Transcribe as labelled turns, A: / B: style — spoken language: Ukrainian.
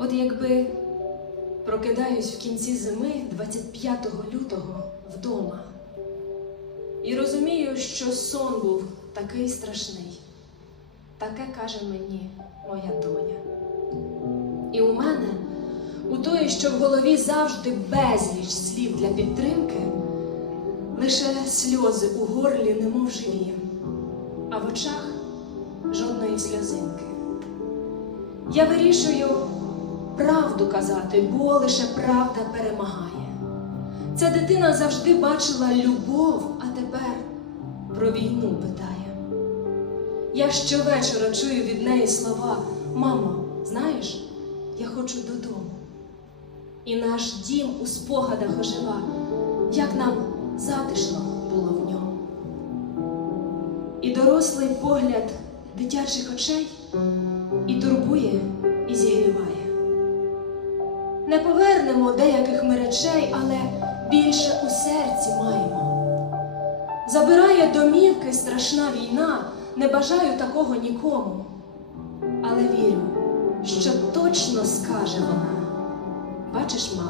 A: От якби прокидаюсь в кінці зими 25 лютого вдома і розумію, що сон був такий страшний. Таке каже мені моя доня. І у мене, у тої, що в голові завжди безліч слів для підтримки, лише сльози у горлі, немов живі, а в очах жодної сльозинки. Я вирішую правду казати, бо лише правда перемагає. Ця дитина завжди бачила любов, а тепер про війну питає. Я щовечора чую від неї слова Мамо, знаєш, я хочу додому. І наш дім у спогадах ожива, як нам затишно було в ньому. І дорослий погляд дитячих очей Не повернемо деяких ми речей, але більше у серці маємо. Забирає домівки страшна війна, не бажаю такого нікому. Але вірю, що точно скаже вона. Бачиш, ми